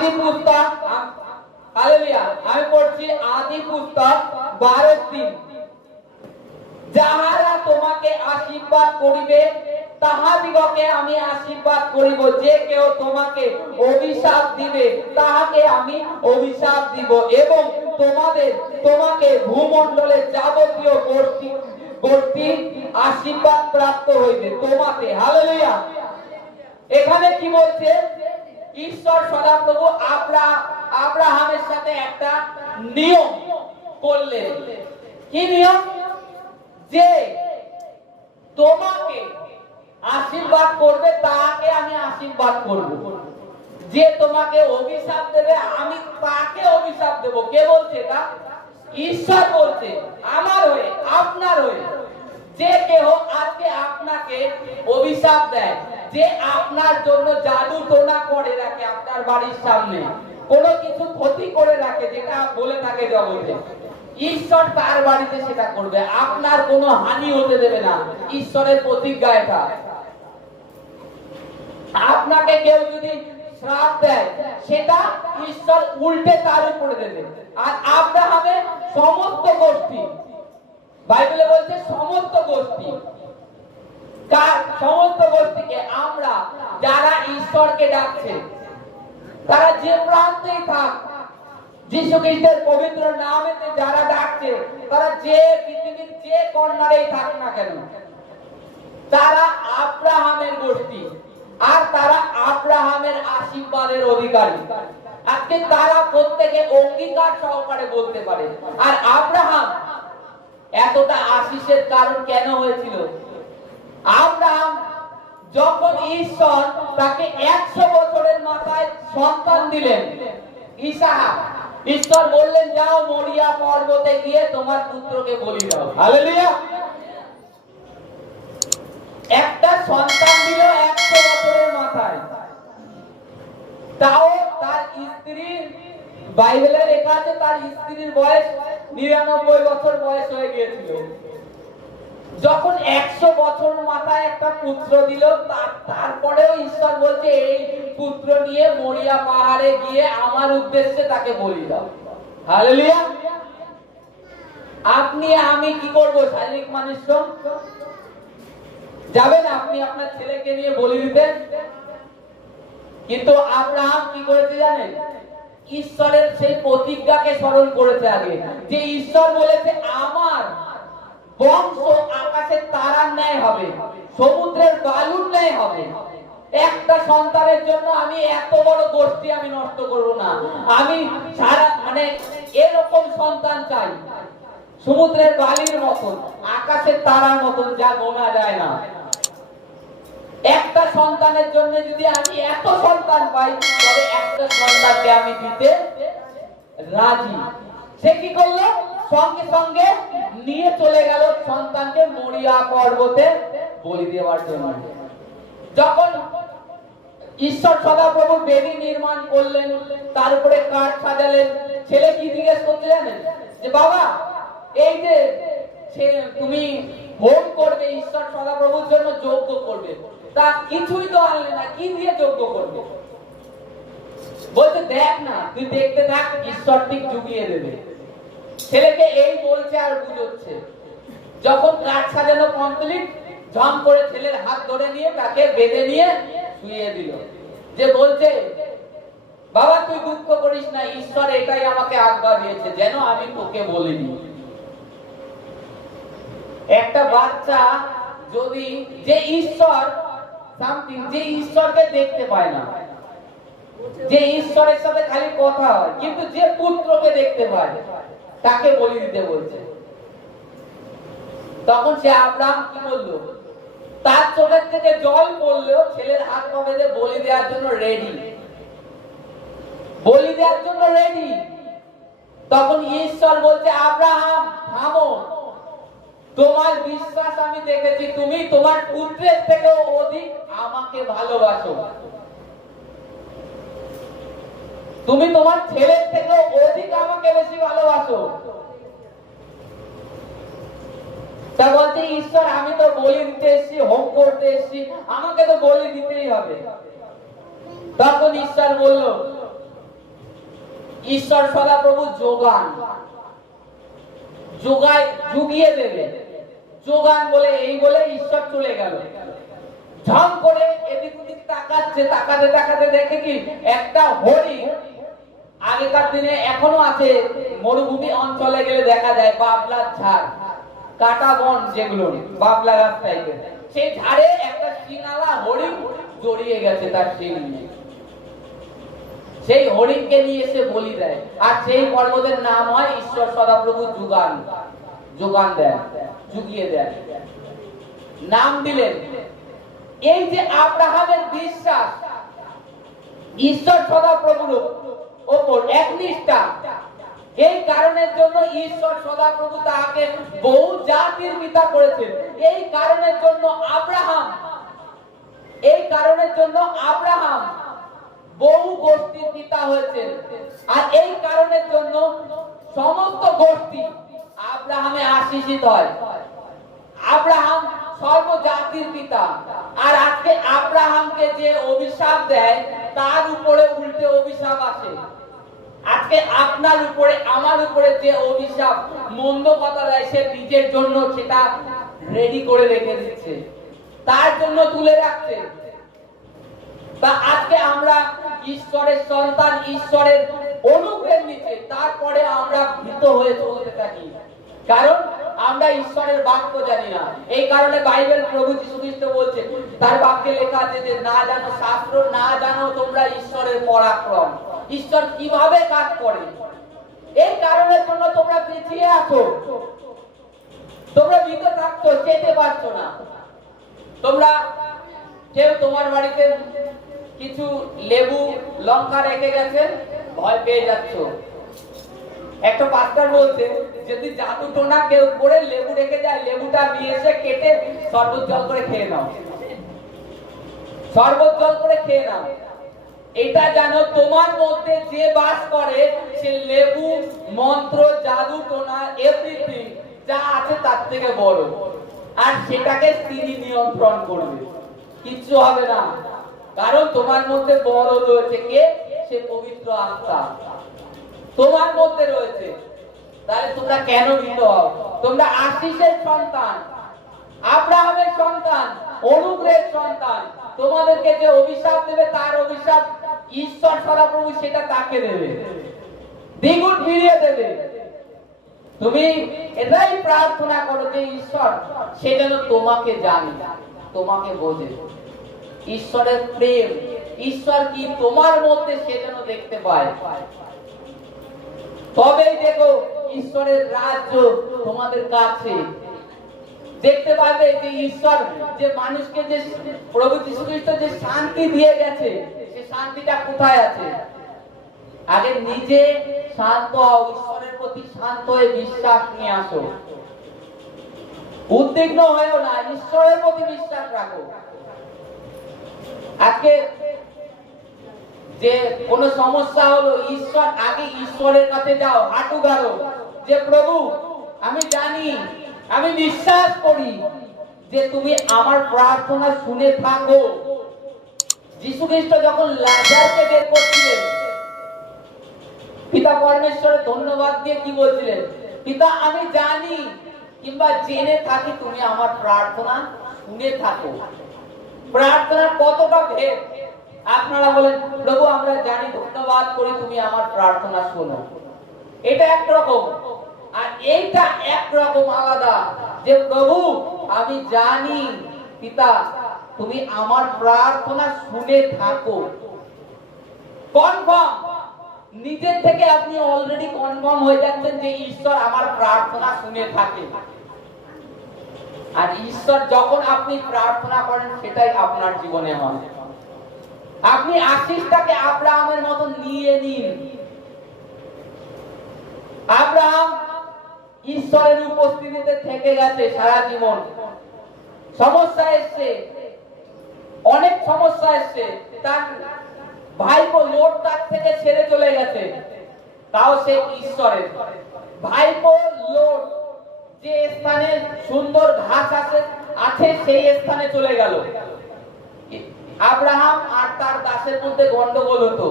আদি পুস্তক, হালেলুয়া, আমি পড়ছি আদি পুস্তক 12:3। যাহারা তোমাকে আশীর্বাদ করিবে তাহাদিগকে আমি আশীর্বাদ করিব, যে কেউ তোমাকে অভিশাপ দিবে তাহাকে আমি অভিশাপ দিব, এবং তোমাকে ভূমণ্ডলের যাবতীয় গোষ্ঠী আশীর্বাদ প্রাপ্ত হইবে তোমাতে। হালেলুয়া। এখানে কি বলছে? ঈশ্বর সদাপ্রভু আব্রাহামের সাথে একটা নিয়ম করলেন। কি নিয়ম? যে তোমাকে আশীর্বাদ করবে তাকে আমি আশীর্বাদ করব, যে তোমাকে অভিশাপ দেবে আমি তাকে অভিশাপ দেব। কে বলছে এটা? ঈশ্বর বলছে আমার হয়ে, আপনার হয়ে। যে কেহ আজকে আপনাকে অভিশাপ দেয়, যে আপনার জন্য জাদু টোনা করে রাখে, আপনার বাড়ির সামনে কোনো কিছু ক্ষতি করে রাখে, যেটা বলে থাকে জগতে, ঈশ্বর তার বাড়িতে সেটা করবে, আপনার কোনো হানি হতে দেবে না। ঈশ্বরের প্রতিজ্ঞা এটা। আপনাকে কেউ যদি শ্রাপ দেয় সেটা ঈশ্বর উল্টে তার উপরে দেবে। আর আব্রাহামের সমস্ত গোষ্ঠী, বাইবেলে বলছে সমস্ত গোষ্ঠী, তার সমস্ত গোষ্ঠীকে আমরা যারা ঈশ্বরকে ডাকছে, তারা যে প্রান্তেই থাক, যীশু খ্রিস্টের পবিত্র নামেতে যারা ডাকছে, তারা যে পৃথিবীর যে কর্নারেই থাক না কেন, তারা আব্রাহামের গোষ্ঠী, আর তারা আব্রাহামের আশীর্বাদের অধিকারী। আজকে তারা প্রত্যেকে অঙ্গীকার সহকারে বলতে পারে। আর আব্রাহাম এতটা আশীষের কারণ কেন হয়েছিল? আব্রাহাম যখন ঈশ্বর তাকে 100 বছরের মাথায় সন্তান দিলেন, ইসাহাক, ঈশ্বর বললেন যাও মরিয়া পর্বতে গিয়ে তোমার পুত্রকে বলি দাও। হালেলুয়া। একটা সন্তান দিল 100 বছরের মাথায়, তাও তার স্ত্রীর, বাইবেলে লেখা আছে তার স্ত্রীর বয়স 99 বছর বয়স হয়ে গিয়েছিল। যখন 100 বছর মাথায় একটা পুত্র দিল, তারপরেও ঈশ্বর বলছে এই পুত্র নিয়ে মরিয়া পাহাড়ে গিয়ে আমার উদ্দেশ্যে তাকে বলি দাও। হালেলুয়া। আপনি আমি কি করব? শারীরিক মানুষ যাবেন আপনি আপনার ছেলেকে নিয়ে বলি দিতে? কিন্তু আব্রাহাম কি করেছে জানেন? ঈশ্বরের সেই প্রতিজ্ঞাকে স্মরণ করেছে আগে, যে ঈশ্বর বলেছে আমার বংশ আকাশের তারার ন্যায় হবে, সমুদ্রের বালুর ন্যায় হবে। একটা সন্তানের জন্য আমি এত বড় গোষ্ঠী আমি নষ্ট করব না। আমি সারা এরকম সন্তান চাই, সমুদ্রের বালির মতন, আকাশের তারার মতন, যা গোনা যায় না। একটা সন্তানের জন্য যদি আমি এত সন্তান পাই, তবে একটা সন্তানকে আমি দিতে রাজি। সে কি করলো? সঙ্গে সঙ্গে নিয়ে চলে গেল সন্তানকে মরিয়া পর্বতে বলি দেওয়ার জন্য। যখন ঈশ্বর সদাপ্রভু বেদি নির্মাণ করলেন, তার উপরে কাঠ সাজালেন, ছেলে কি জিজ্ঞেস করতে জানেন? যে বাবা, এই যে তুমি হোম করবে, ঈশ্বর সদাপ্রভুর জন্য যজ্ঞ করবে, তা কিছুই তো আনলে না, কি দিয়ে যজ্ঞ করবে? বলছে দেখ না, তুই দেখতে থাক, ঈশ্বর ঠিক জুগিয়ে দেবে। ছেলেকে এই বলছে আর বুঝাচ্ছে। যখন কাঠ সাজানো কমপ্লিট, ঝম করে ছেলের হাত ধরে নিয়ে তাকে বেঁধে নিয়ে শুইয়ে দিল। যে বলছে বাবা তুই দুঃখ করিস না, ঈশ্বর এটাই আমাকে আজ্ঞা দিয়েছে যেন আমি তোকে বলিনি। একটা বাচ্চা যদি, যে ঈশ্বর যে ঈশ্বরকে দেখতে পায় না, যে ঈশ্বরের সাথে খালি কথা হয়, কিন্তু যে পুত্রকে দেখতে পায়, তাকে বলি দিতে বলছে। তখন সে আব্রাহাম কি বললো? তার চোখের থেকে জল পড়লেও ছেলের হাত পা বেঁধে বলি দেওয়ার জন্য রেডি, বলি দেওয়ার জন্য রেডি। তখন ঈশ্বর বলছে আব্রাহাম থামো, তোমার বিশ্বাস আমি দেখেছি, তুমি তোমার পুত্রের থেকেও অধিক আমাকে ভালোবাসো, তুমি তোমার ছেলের থেকেও অধিক আমাকে বেশি ভালোবাসো। তা বলছে ঈশ্বর আমি তো বলি দিতে এসেছি, হোম করতে এসেছি, আমাকে তো বলি দিতেই হবে। তখন ঈশ্বর বলল ঈশ্বর সদাপ্রভু যোগান, যোগায়, যুগিয়ে দেবে। যোগান বলে এই বলে ঈশ্বর চলে গেল। ঝম করে এদিক ওদিক তাকাচ্ছে, তাকাতে তাকাতে দেখে কি একটা হরিণ, আগেকার দিনে এখনো আছে, মরুভূমি অঞ্চলে গেলে দেখা যায় বাবলার ঝাড়, কাটা বন যেগুলো বাবলা গাছ টাইপের, সেই ঝাড়ে একটা শিঙালা হরিণ জড়িয়ে গেছে তার শিং নিয়ে। সেই হরিণকে নিয়ে এসে বলি দেয়, আর সেই পর্বতের নাম হয় ঈশ্বর সদাপ্রভু যোগান। যোগান দেয়, যুগিয়ে দেয়, নাম দিলেন। এই যে আব্রাহামের বিশ্বাস ঈশ্বর সদাপ্রভুর ওপর একনিষ্ঠা, এই কারণের জন্য ঈশ্বর সদাপ্রভু তাকে বহু জাতির পিতা করেছেন। এই কারণের জন্য আব্রাহাম, এই কারণের জন্য আব্রাহাম বহু গোষ্ঠীর পিতা হয়েছে। আর এই কারণের জন্য সমস্ত গোষ্ঠী আব্রাহামে আশীষিত হয়। আব্রাহাম সর্বজাতির পিতা। আর আজকে আব্রাহামকে যে অভিশাপ দেয় তার উপরে উল্টে অভিশাপ আসে। আজকে আপনার উপরে আমার উপরে যে অভিশাপ মন্দ কথা দেয়, সে নিজের জন্য সেটা রেডি করে রেখে দিচ্ছে, তার জন্য তুলে রাখছে। তা আজকে আমরা ঈশ্বরের সন্তান, ঈশ্বরের অনুগ্রহের নিচে, তারপরে আমরা ভীত হয়ে চলতে থাকি, কারণ আমরা ঈশ্বরের বাক্য জানি না। এই কারণে বাইবেল প্রভু যীশু খ্রিস্ট বলছে, তার বাক্যে লেখা আছে যে না জানো শাস্ত্র, না জানো তোমরা ঈশ্বরের পরাক্রম, ঈশ্বর কিভাবে কাজ করে। এই কারণের জন্য তোমরা পিছিয়ে আছো, তোমরা ভীত থাকছো, যেতে পারছো না। তোমরা কেউ তোমার বাড়িতে কিছু লেবু লঙ্কা রেখে গেছে, ভয় পেয়ে যাচ্ছ। একটা পাস্টার বলছে, যদি জাদু টোনা কেউ করে লেবু রেখে যায়, লেবুটা নিয়ে এসে কেটে শরবত জল করে খেয়ে নাও, শরবত জল করে খেয়ে নাও। এটা জানো তোমার মধ্যে যে বাস করে, সে লেবু, মন্ত্র, জাদু টোনা, এভরিথিং যা আছে তার থেকে বড়, আর সেটাকে তিনি নিয়ন্ত্রণ করবে, কিচ্ছু হবে না। কারণ তোমার মধ্যে বড় রয়েছে কে? সে পবিত্র আত্মা তোমার মধ্যে রয়েছে। তাহলে তোমরা কেন ভীত হও? তোমরা আশীষের সন্তান, আব্রাহামের সন্তান, অনুগ্রহের সন্তান। তোমাদেরকে যে অভিশাপ দেবে, তার অভিশাপ ঈশ্বর সদাপ্রভু সেটা তাকে দেবে, দ্বিগুণ ফিরিয়ে দেবে। তুমি এটাই প্রার্থনা করো যে ঈশ্বর সে যেন তোমাকে জানে, তোমাকে বোঝে। ঈশ্বরের প্রেম, ঈশ্বর কি তোমার মধ্যে সে যেন দেখতে পায়। তবেই দেখো ঈশ্বরের রাজ্য তোমাদের কাছে দেখতে পাবে যে ঈশ্বর যে মানুষকে, যে প্রভু যীশু খ্রিস্ট যে শান্তি দিয়ে গেছে, সে শান্তিটা কোথায় আছে। আগে নিজে শান্ত হও, ঈশ্বরের প্রতি শান্ত হয়ে বিশ্বাস নিয়ে আসো, উদ্বিগ্ন হয়েও না, ঈশ্বরের প্রতি বিশ্বাস রাখো। আজকে যে কোনো সমস্যা হলো, ঈশ্বর আগে ঈশ্বরের কাছে যাও, হাঁটু গাড়ো যে প্রভু আমি জানি, আমি বিশ্বাস করি যে তুমি আমার প্রার্থনা শুনে থাকো। যীশু খ্রিস্ট যখন লাজারকে বের করছিলেন, পিতা পরমেশ্বরের ধন্যবাদ দিয়ে কি বলছিলেন? পিতা আমি জানি কিংবা জেনে থাকি তুমি আমার প্রার্থনা শুনে থাকো। প্রার্থনার কতটা ভেদ। আপনারা বলেন প্রভু আমরা জানি, ধন্যবাদ করি তুমি আমার প্রার্থনা শোনো, এটা একরকম। আর এইটা একরকম আলাদা, যে প্রভু আমি জানি পিতা তুমি আমার প্রার্থনা শুনে থাকো। কনফার্ম, নিজের থেকে আপনি অলরেডি কনফার্ম হয়ে যাচ্ছেন যে ঈশ্বর আমার প্রার্থনা শুনে থাকে। আর ঈশ্বর যখন আপনি প্রার্থনা করেন, সেটাই আপনার জীবনে হয়। আপনি আশীষটাকে আব্রাহামের মতো নিয়ে নিন। আব্রাহাম ঈশ্বরের উপস্থিতিতে থেকে গেছে সারা জীবন। সমস্যা এসছে, অনেক সমস্যা এসছে, তার ভাইপো লোট তার থেকে ছেড়ে চলে গেছে, তাও সে ঈশ্বরের। ভাইপো লোট যে স্থানে সুন্দর ঘাস আছে সেই স্থানে চলে গেল। আব্রাহাম আর তার দাসের মধ্যে গন্ডগোল হতো,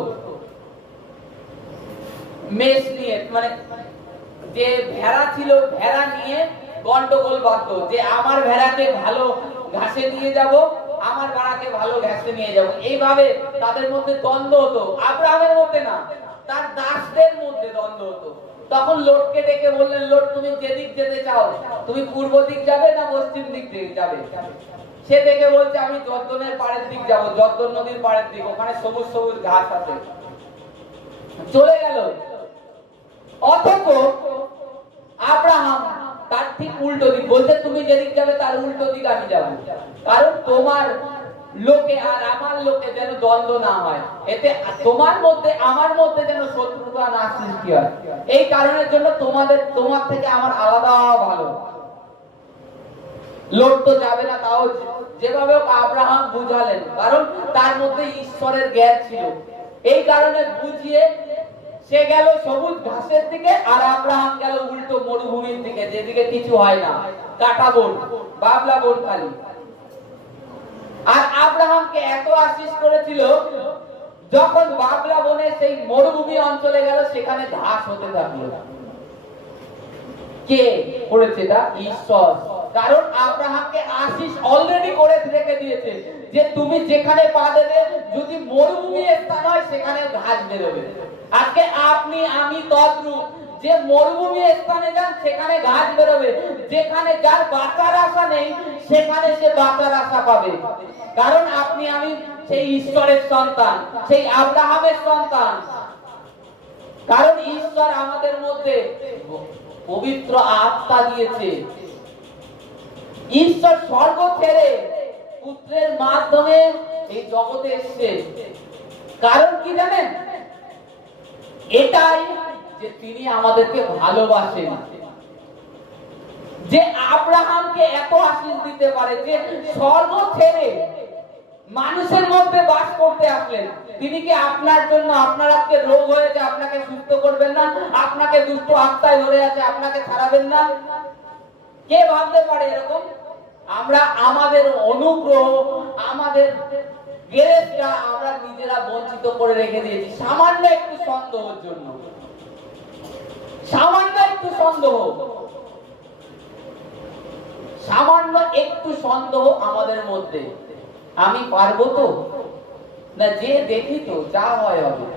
মেষ নিয়ে, মানে যে ভেড়া ছিল, ভেড়া নিয়ে গন্ডগোল বাঁধতো যে আমার ভেড়াকে ভালো ঘাসে নিয়ে যাব, আমার ভেড়াকে ভালো ঘাসে নিয়ে যাব। এইভাবে তাদের মধ্যে দ্বন্দ্ব হতো। আব্রাহামের মধ্যে না, তার দাসদের মধ্যে দ্বন্দ্ব হতো। তখন লোটকে ডেকে বললেন, লোট তুমি যেদিক যেতে চাও, তুমি পূর্ব দিক যাবে না পশ্চিম দিক থেকে যাবে? সে দেখে বলছে আমি জর্দনের পাড়ের দিক যাব, জর্দন নদীর পাড়ের দিক, ওখানে সবুজ সবুজ ঘাস আছে। চলে গেল। অথচ আব্রাহাম তার ঠিক উল্টো দিক বলছে, তুমি যেদিক যাবে তার উল্টো দিক আমি যাব, কারণ তোমার লোকে আর আমার লোকে যেন দ্বন্দ্ব না হয়, এতে তোমার মধ্যে আমার মধ্যে যেন শত্রুতা না সৃষ্টি হয়। এই কারণের জন্য তোমার থেকে আমার আলাদা ভালো। লোট তো যাবে না, তাও যেভাবে আব্রাহাম বুঝালেন, কারণ তার মধ্যে ঈশ্বরের জ্ঞান ছিল। এই কারণে বুঝিয়ে সে গেল সবুজ ঘাসের দিকে, আর আব্রাহাম গেল উল্টো মরুভূমির দিকে, যেদিকে কিছু হয় না, কাটা বন, বাবলা বন খালি। আর আব্রাহামকে এত আশীষ করেছিল, যখন বাবলা বনে সেই মরুভূমি অঞ্চলে গেল, সেখানে ঘাস হতে থাকলো। কে করেছে এটা? ঈশ্বর। কারণ আব্রাহামকে আশীষ অলরেডি করে রেখে দিয়েছে যে তুমি যেখানে পা দেবে, যদি মরুভূমি স্থান হয় সেখানে ঘাস বেরোবে। আজকে আপনি আমি তদ্রূপ, যে মরুভূমি স্থানে যান সেখানে ঘাস বেরোবে, যেখানে যার বাঁচার আশা নেই সেখানে সে বাঁচার আশা পাবে। কারণ আপনি আমি সেই ঈশ্বরের সন্তান, সেই আব্রাহামের সন্তান। কারণ ঈশ্বর আমাদের মধ্যে পবিত্র আত্মা দিয়েছে। ঈশ্বর স্বর্গ ছেড়ে পুত্রের মাধ্যমে এই জগতে এসেছে। কারণ কি জানেন? এটাই যে তিনি আমাদেরকে ভালোবাসেন, যে আব্রাহামকে এত আশীষ দিতে পারে যে স্বর্গ ছেড়ে মানুষের মধ্যে বাস করতে আসলেন। তিনি কি আপনার জন্য, আপনার আজকে রোগ হয়েছে আপনাকে সুস্থ করবেন না? আপনাকে দুষ্ট আত্মায় ধরে আছে আপনাকে ছাড়াবেন না? কে ভাবতে পারে এরকম? আমরা আমাদের অনুগ্রহ, আমাদের গ্রেসটা আমরা নিজেরা বঞ্চিত করে রেখে দিয়েছি সামান্য একটু সন্দেহের জন্য। সামান্য একটু সন্দেহ, সামান্য একটু সন্দেহ আমাদের মধ্যে। আমি পারবো তো না, যে দেখি তো যা হয় হবে।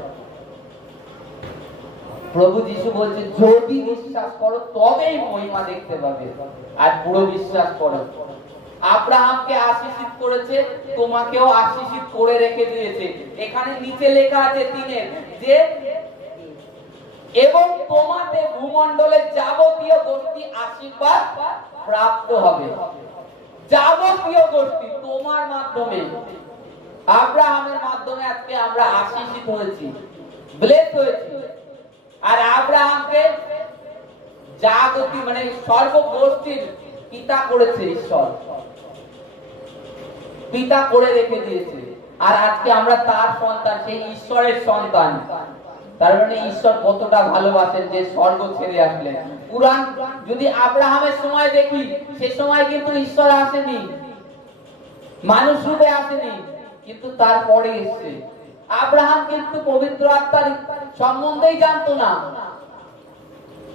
প্রভু যিশু বলছে যদি বিশ্বাস করো তবেই মহিমা দেখতে পাবে, আর পুরো বিশ্বাস করো। আব্রাহামকে আশীর্বাদ করেছে, তোমাকেও আশীর্বাদ করে রেখে দিয়েছে। এখানে নিচে লেখা আছে 3 যে এবং তোমাতে ভূমণ্ডলের যাবতীয় গোষ্ঠী আশীর্বাদ প্রাপ্ত হবে। যাবতীয় গোষ্ঠী তোমার মাধ্যমে, আব্রাহামের মাধ্যমে আজকে আমরা আশীর্বাদ হয়েছি, ব্লেস হয়েছি। আর আব্রাহামকে জাগতি মানে সর্বগোষ্ঠীর পিতা করেছে ঈশ্বর, পিতা করে রেখে দিয়েছে। আর আজকে আমরা তার সন্তান, সেই ঈশ্বরের সন্তান। তার মানে ঈশ্বর কতটা ভালোবাসেন যে স্বর্গ ছেড়ে আসলেন। পুরাণ যদি আব্রাহামের সময় দেখি, সে সময় কিন্তু ঈশ্বর আসেনি, মানুষ রূপে আসেনি, কিন্তু তারপরে এসেছে। আব্রাহাম কিন্তু পবিত্র আত্মার সম্বন্ধেই জানতো না,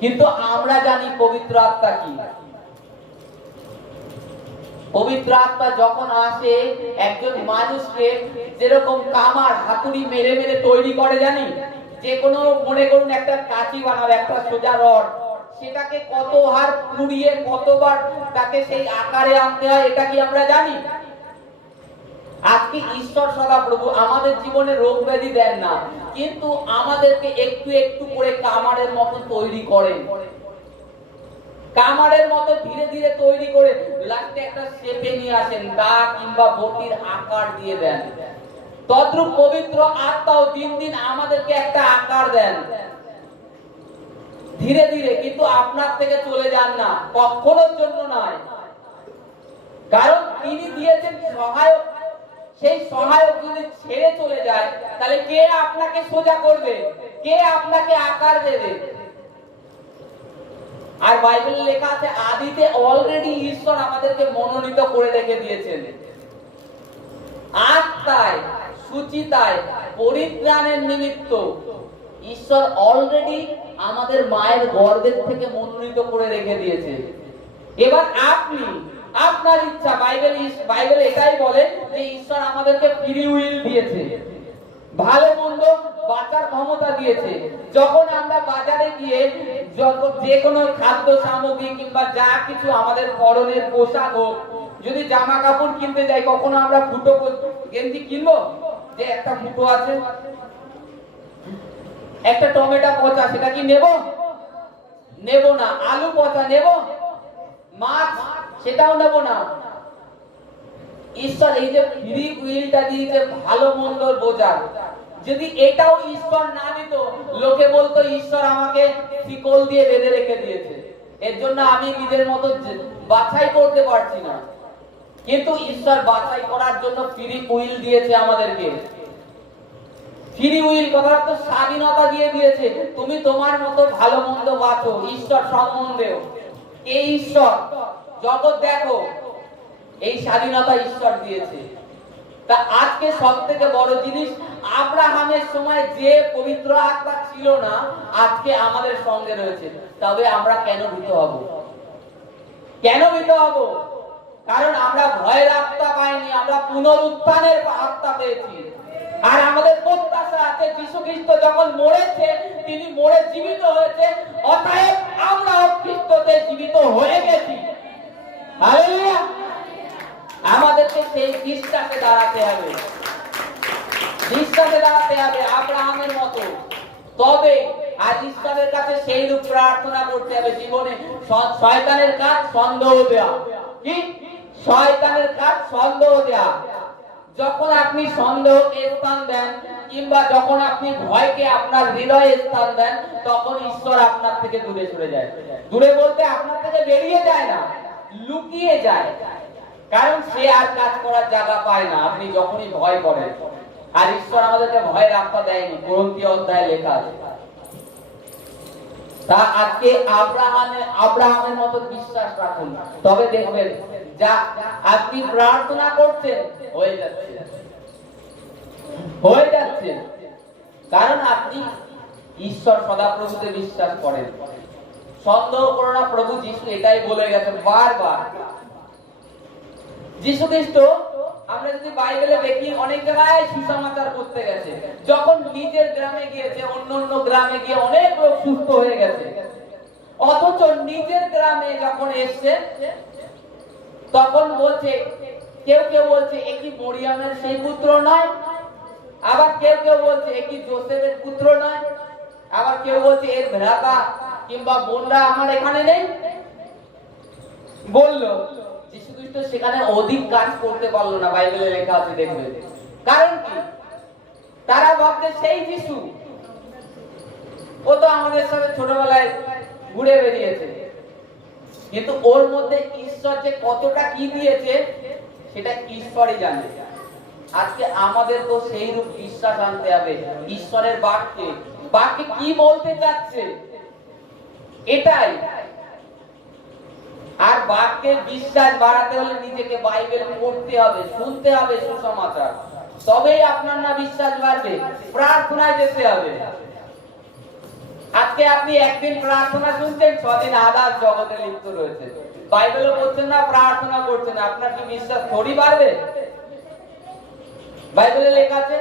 কিন্তু আমরা জানি পবিত্র আত্মা কি। পবিত্র আত্মা যখন আসে একজন মানুষকে, যেরকম কামার হাতুড়ি মেরে মেরে তৈরি করে, জানি যে কোনো, মনে করুন একটা কাঁচি বানাবে, একটা সোজা রড, সেটাকে কতবার পুড়িয়ে কতবার তাকে সেই আকারে আনতে হয়, এটা কি আমরা জানি? আজকে ঈশ্বর সদাপ্রভু আমাদের জীবনে রোগ ব্যাধি দেন না, কিন্তু আমাদেরকে একটু একটু করে কামারের মতো তৈরি করেন। কামারের মতো ধীরে ধীরে তৈরি করে লাস্টে একটা শেপে নিয়ে আসেন, দা কিংবা বটির আকার দিয়ে দেন। তদ্রূপ পবিত্র আত্মাও দিন দিন আমাদেরকে একটা আকার দেন ধীরে ধীরে, কিন্তু আপনার থেকে চলে যান না, কখনোর জন্য নয়। কারণ তিনি দিয়েছেন সহায়ক, সেই সহায়ক যদি ছেড়ে চলে যায়, তাহলে কে আপনাকে সোজা করবে, কে আপনাকে আকার দেবে? আর বাইবেলে লেখা আছে আদিতে অলরেডি ঈশ্বর আমাদেরকে মনোনীত করে রেখে দিয়েছেন আত্মায়, সুচিতায়, পরিত্রাণের নিমিত্ত। ঈশ্বর অলরেডি আমাদের মায়ের গর্ভের থেকে মনোনীত করে রেখে দিয়েছে। এবার আপনি আপনার ইচ্ছা, বাইবেল এটাই বলে যে ঈশ্বর আমাদেরকে ফ্রি উইল দিয়েছে, ভালো মন্দ বাঁচার ক্ষমতা দিয়েছে। যখন আমরা বাজারে গিয়ে যে কোনো খাদ্য সামগ্রী কিংবা যা কিছু আমাদের পরনের পোশাক হোক, যদি জামা কাপড় কিনতে যাই, কখনো আমরা ফুটো গেঞ্জি কিনবো যে একটা ফুটো আছে, একটা টমেটো পচা, সেটা কি নেব? নেব না। আলু পচা নেব? মাছ সেটাও নেব না। ঈশ্বর এই যে ফ্রি উইলটা দিয়েছে ভালো মন্দ বোঝার, যদি এটাও ঈশ্বর না দিত, লোকে বলতো ঈশ্বর আমাকে শিকল দিয়ে বেঁধে রেখে দিয়েছে, এর জন্য আমি নিজের মতো বাছাই করতে পারছি না। কিন্তু ঈশ্বর বাছাই করার জন্য ফ্রি উইল দিয়েছে আমাদেরকে। ফ্রি উইল কথাটা তো স্বাধীনতা দিয়ে দিয়েছে, তুমি তোমার মতো ভালো মন্দ বাছো। ঈশ্বর সম্বন্ধেও এই ঈশ্বর জগৎ দেখো, এই স্বাধীনতা ঈশ্বর দিয়েছে। তা আজকে সব থেকে বড় জিনিস, আব্রাহামের সময় যে পবিত্র আত্মা ছিল না, আজকে আমাদের সঙ্গে রয়েছে। তবে আমরা কেন ভীত হব? কেন ভীত হব? কারণ আমরা ভয়ের আত্মা পাইনি, আমরা পুনরুত্থানের আত্মা পেয়েছি। আর আমাদের প্রত্যাশা আছে, যীশু খ্রিস্ট যখন মরেছে, তিনি মরে জীবিত হয়েছে, অতএব আমরা খ্রিস্টতে জীবিত হয়ে গেছি। হালেলুয়া! আমাদেরকে সেই বিশ্বাসে দাঁড়াতে হবে, বিশ্বাসে দাঁড়াতে হবে আব্রাহামের মতো। তবে আর ঈশ্বরের কাছে সেই রূপ প্রার্থনা করতে হবে জীবনে। শয়তানের কাজ সন্দেহ দেয়া। কি? শয়তানের কাজ সন্দেহ দেয়া। যখন আপনি সন্দেহকে স্থান দেন কিংবা যখন আপনি ভয়কে আপনার হৃদয়ে স্থান দেন, তখন ঈশ্বর আপনার থেকে দূরে সরে যায়। দূরে বলতে আপনার থেকে বেরিয়ে যায় না, লুকিয়ে যায়। কারণ সে আর কাজ করার জায়গা পায় না আপনি যখনই ভয় করেন। আর ঈশ্বর আমাদেরকে ভয়ের আত্মা দেয়নি, কোরিন্থীয় অধ্যায়ে লেখা আছে। তা আজকে আব্রাহামের মতো বিশ্বাস রাখুন, তবে দেখবেন যা আপনি প্রার্থনা করছেন হয়ে যাচ্ছে, হয়ে যাচ্ছে। কারণ আপনি ঈশ্বর সদাপ্রভুতে বিশ্বাস করেন। সন্দেহ করো না, প্রভু যিশু এটাই বলে গেছেন বারবার। যীশু খ্রিস্ট আমরা যদি বাইবেলে দেখি, অনেক জায়গায় সুসমাচার করতে গেছে। যখন নিজের গ্রামে গিয়েছে, অন্য গ্রামে গিয়ে অনেক লোক সুস্থ হয়ে গেছে। অথচ নিজের গ্রামে যখন এসছে, তখন বলছে, কেউ কেউ বলছে এ কি মরিয়ামের সেই পুত্র নয়, আবার কেউ কেউ বলছে এ কি যোসেফের পুত্র নয়, আবার কেউ বলছে এর ভ্রাতা কিংবা বোনরা আমার এখানে নেই। বললো যীশু খ্রিস্ট সেখানে অধিক কাজ করতে পারলো না, বাইবেলে লেখা আছে দেখবে। কারণ কি? তারা ভাবছে সেই যিশু, ও তো আমাদের সাথে ছোটবেলায় ঘুরে বেরিয়েছে, কিন্তু ওর মধ্যে ঈশ্বর যে কতটা কি দিয়েছে সেটা ঈশ্বরই জানে। আজকে আমাদের তো সেই রূপ বিশ্বাস আনতে হবে ঈশ্বরের বাক্যে। বাক্যে কি বলতে চাচ্ছে এটাই। আর বাক্যে বিশ্বাস বাড়াতে হলে নিজেকে বাইবেল পড়তে হবে, শুনতে হবে সুসমাচার, তবেই আপনার না বিশ্বাস বাড়বে। প্রার্থনায় যেতে হবে। আজকে আপনি একদিন প্রার্থনা শুনছেন, 6 দিন আদার জগতে লিপ্ত রয়েছে, বাইবেলও পড়ছেন না, প্রার্থনা করছেন, আপনার কি বিশ্বাস থোড়ি বাড়বে? বাইবেলে লেখা আছে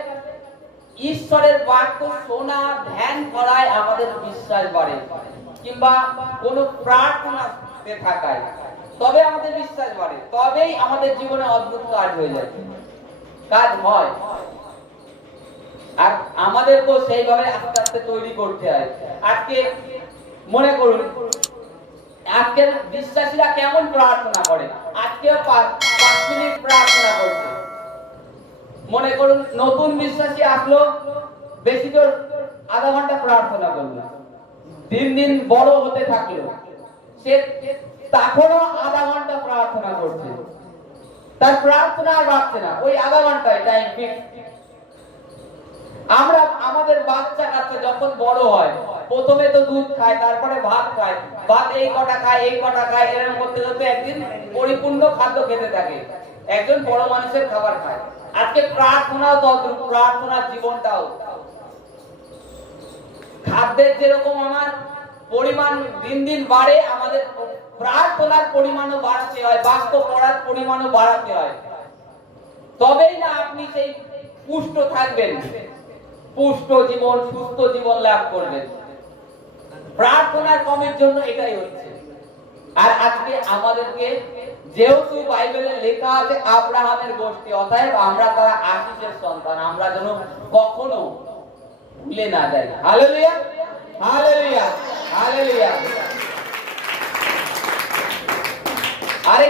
ঈশ্বরের বাক্য শোনা, ধ্যান করায় আমাদের বিশ্বাস বাড়ে, কিংবা কোন প্রার্থনাতে থাকায়, তবে আমাদের বিশ্বাস বাড়ে, তবেই আমাদের জীবনে অদ্ভুত কাজ হয়ে যায়, কাজ হয়। আর আমাদেরকেও সেইভাবে আস্তে আস্তে তৈরি করতে হয়। আজকে মনে করুন, আজকে বিশ্বাসীরা কেমন প্রার্থনা করে, আজকে 5 মিনিট প্রার্থনা করছে। মনে করুন নতুন বিশ্বাসী আসলো, বেশি জোর আধা ঘন্টা প্রার্থনা করলো, দিন দিন বড় হতে থাকলো, সে তখনও আধা ঘন্টা প্রার্থনা করছে, তার প্রার্থনা আর বাড়ছে না, ওই আধা ঘন্টায় টাইম ফিক্স। আমরা আমাদের বাচ্চা কাচ্চা যখন বড় হয়, প্রথমে তো দুধ খায়, তারপরে ভাত খায়, ভাত এই কটা খায়, এই কটা খায়, এরকম করতে করতে একদিন পরিপূর্ণ খাদ্য খেতে থাকে, একজন বড় মানুষের খাবার খায়। আজকে প্রার্থনাও তদ্রূপ, প্রার্থনার জীবনটাও। খাদ্যের যেরকম আমার পরিমাণ দিন দিন বাড়ে, আমাদের প্রার্থনার পরিমাণও বাড়াতে হয়, বাক্য পড়ার পরিমাণও বাড়াতে হয়। তবেই না আপনি সেই পুষ্ট থাকবেন, পুষ্ট জীবন, সুস্থ জীবন লাভ করবেন। প্রার্থনার কমের জন্য এটাই হচ্ছে। আর আজকে আমাদেরকে, যেহেতু বাইবেলে লেখা আছে আব্রাহামের গোষ্ঠী, অতএব আমরা তারা আশীষের সন্তান, আমরা যেন কখনো ভুলে না যাই। Hallelujah, hallelujah, hallelujah. আরে